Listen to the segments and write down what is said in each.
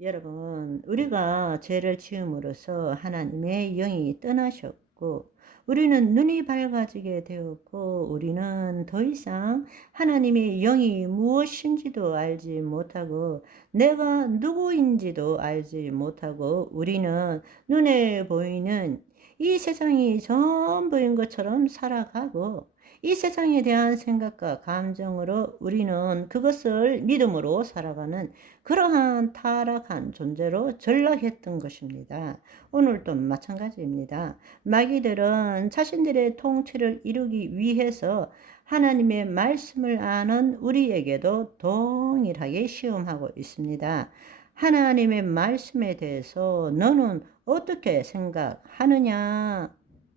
여러분, 우리가 죄를 지음으로써 하나님의 영이 떠나셨고, 우리는 눈이 밝아지게 되었고, 우리는 더 이상 하나님의 영이 무엇인지도 알지 못하고, 내가 누구인지도 알지 못하고, 우리는 눈에 보이는 이 세상이 전부인 것처럼 살아가고, 이 세상에 대한 생각과 감정으로 우리는 그것을 믿음으로 살아가는 그러한 타락한 존재로 전락했던 것입니다. 오늘도 마찬가지입니다. 마귀들은 자신들의 통치를 이루기 위해서 하나님의 말씀을 아는 우리에게도 동일하게 시험하고 있습니다. 하나님의 말씀에 대해서 너는 어떻게 생각하느냐?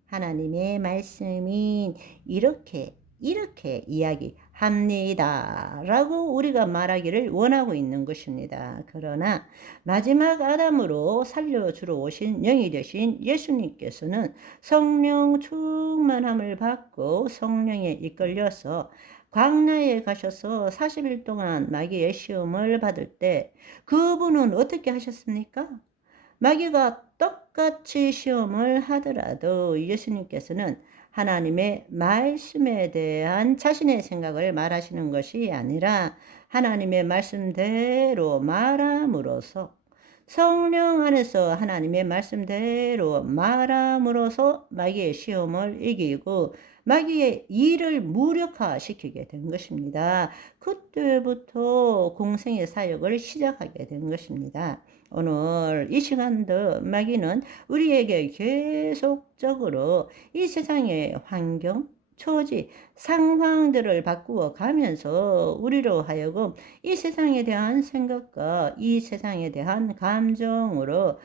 하나님의 말씀이 이렇게 이야기합니다. 라고 우리가 말하기를 원하고 있는 것입니다. 그러나 마지막 아담으로 살려주러 오신 영이 되신 예수님께서는 성령 충만함을 받고 성령에 이끌려서 광야에 가셔서 40일 동안 마귀의 시험을 받을 때 그분은 어떻게 하셨습니까? 마귀가 똑같이 시험을 하더라도 예수님께서는 하나님의 말씀에 대한 자신의 생각을 말하시는 것이 아니라 하나님의 말씀대로 말함으로써 성령 안에서 하나님의 말씀대로 말함으로써 마귀의 시험을 이기고 마귀의 일을 무력화시키게 된 것입니다. 그때부터 공생의 사역을 시작하게 된 것입니다. 오늘 이 시간도 마귀는 우리에게 계속적으로 이 세상의 환경, 처지, 상황들을 바꾸어 가면서 우리로 하여금 이 세상에 대한 생각과 이 세상에 대한 감정으로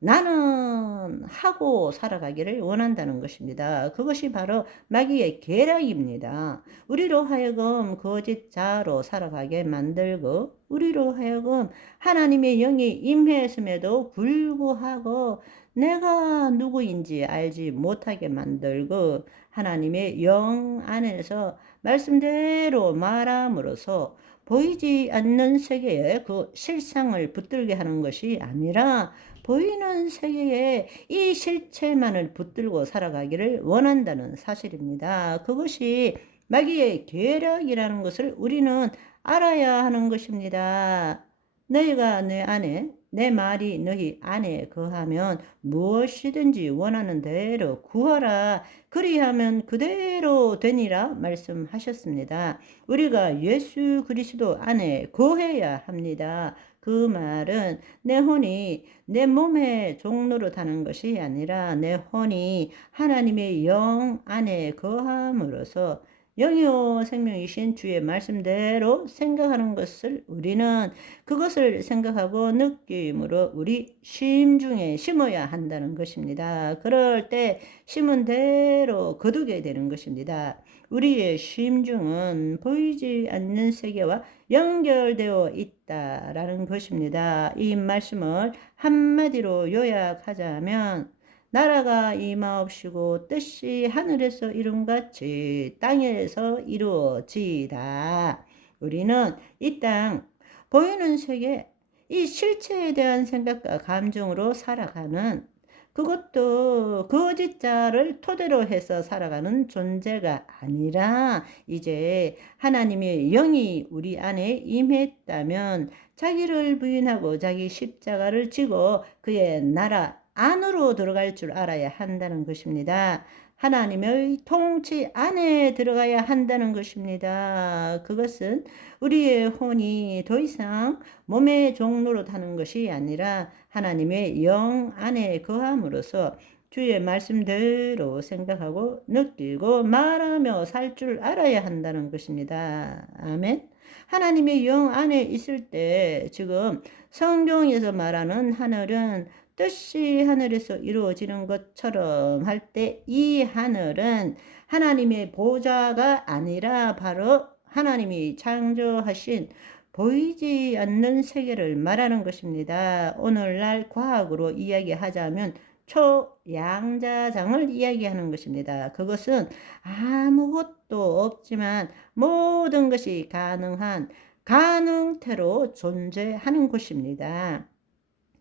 나는 하고 살아가기를 원한다는 것입니다. 그것이 바로 마귀의 계략입니다. 우리로 하여금 거짓자로 살아가게 만들고 우리로 하여금 하나님의 영이 임했음에도 불구하고 내가 누구인지 알지 못하게 만들고 하나님의 영 안에서 말씀대로 말함으로써 보이지 않는 세계에 그 실상을 붙들게 하는 것이 아니라 보이는 세계에 이 실체만을 붙들고 살아가기를 원한다는 사실입니다. 그것이 마귀의 계략이라는 것을 우리는 알아야 하는 것입니다. 너희가 내 안에, 내 말이 너희 안에 거하면 무엇이든지 원하는 대로 구하라. 그리하면 그대로 되니라 말씀하셨습니다. 우리가 예수 그리스도 안에 거해야 합니다. 그 말은 내 혼이 내 몸의 종로로 타는 것이 아니라 내 혼이 하나님의 영 안에 거함으로써 영이요 생명이신 주의 말씀대로 생각하는 것을 우리는 그것을 생각하고 느낌으로 우리 심중에 심어야 한다는 것입니다. 그럴 때 심은 대로 거두게 되는 것입니다. 우리의 심중은 보이지 않는 세계와 연결되어 있다라는 것입니다. 이 말씀을 한마디로 요약하자면 나라가 임하옵시고 뜻이 하늘에서 이룬같이 땅에서 이루어지이다. 우리는 이 땅 보이는 세계 이 실체에 대한 생각과 감정으로 살아가는 그것도 거짓자를 토대로 해서 살아가는 존재가 아니라 이제 하나님의 영이 우리 안에 임했다면 자기를 부인하고 자기 십자가를 지고 그의 나라 안으로 들어갈 줄 알아야 한다는 것입니다. 하나님의 통치 안에 들어가야 한다는 것입니다. 그것은 우리의 혼이 더 이상 몸의 종로로 타는 것이 아니라 하나님의 영 안에 거함으로써 주의 말씀대로 생각하고 느끼고 말하며 살 줄 알아야 한다는 것입니다. 아멘. 하나님의 영 안에 있을 때 지금 성경에서 말하는 하늘은 뜻이 하늘에서 이루어지는 것처럼 할 때 이 하늘은 하나님의 보좌가 아니라 바로 하나님이 창조하신 보이지 않는 세계를 말하는 것입니다. 오늘날 과학으로 이야기하자면 초양자장을 이야기하는 것입니다. 그것은 아무것도 없지만 모든 것이 가능한 가능태로 존재하는 것입니다.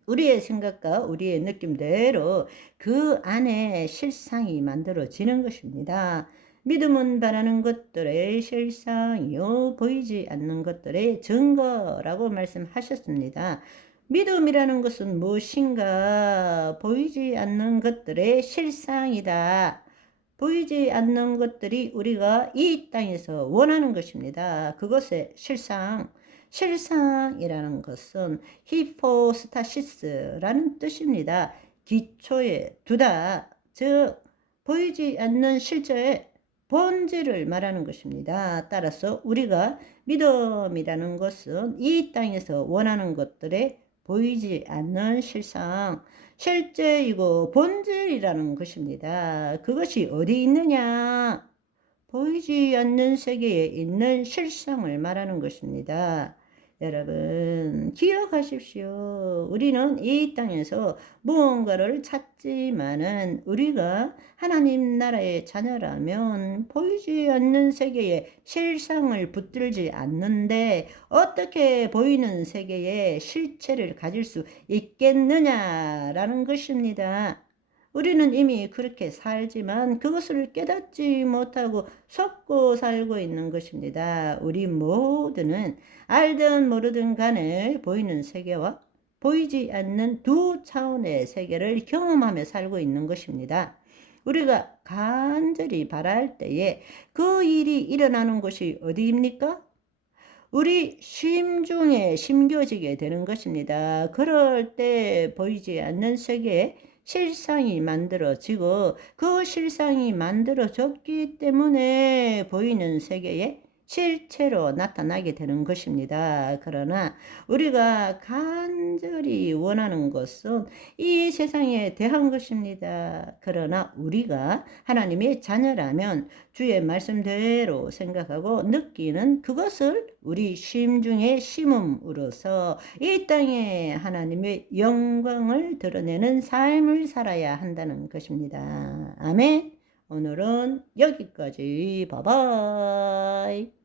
우리의 생각과 우리의 느낌대로 그 안에 실상이 만들어지는 것입니다. 믿음은 바라는 것들의 실상이요 보이지 않는 것들의 증거라고 말씀하셨습니다. 믿음이라는 것은 무엇인가? 보이지 않는 것들의 실상이다. 보이지 않는 것들이 우리가 이 땅에서 원하는 것입니다. 그것의 실상. 실상이라는 것은 히포스타시스라는 뜻입니다. 기초에 두다. 즉 보이지 않는 실제의 본질을 말하는 것입니다. 따라서 우리가 믿음이라는 것은 이 땅에서 원하는 것들의 보이지 않는 실상, 실제이고 본질이라는 것입니다. 그것이 어디 있느냐? 보이지 않는 세계에 있는 실상을 말하는 것입니다. 여러분 기억하십시오. 우리는 이 땅에서 무언가를 찾지만은 우리가 하나님 나라의 자녀라면 보이지 않는 세계에 실상을 붙들지 않는데 어떻게 보이는 세계에 실체를 가질 수 있겠느냐라는 것입니다. 우리는 이미 그렇게 살지만 그것을 깨닫지 못하고 속고 살고 있는 것입니다. 우리 모두는 알든 모르든 간에 보이는 세계와 보이지 않는 두 차원의 세계를 경험하며 살고 있는 것입니다. 우리가 간절히 바랄 때에 그 일이 일어나는 곳이 어디입니까? 우리 심중에 심겨지게 되는 것입니다. 그럴 때 보이지 않는 세계에 실상이 만들어지고 그 실상이 만들어졌기 때문에 보이는 세계에 실체로 나타나게 되는 것입니다. 그러나 우리가 간절히 원하는 것은 이 세상에 대한 것입니다. 그러나 우리가 하나님의 자녀라면 주의 말씀대로 생각하고 느끼는 그것을 우리 심중에 심음으로써 이 땅에 하나님의 영광을 드러내는 삶을 살아야 한다는 것입니다. 아멘. 오늘은 여기까지. 바이바이.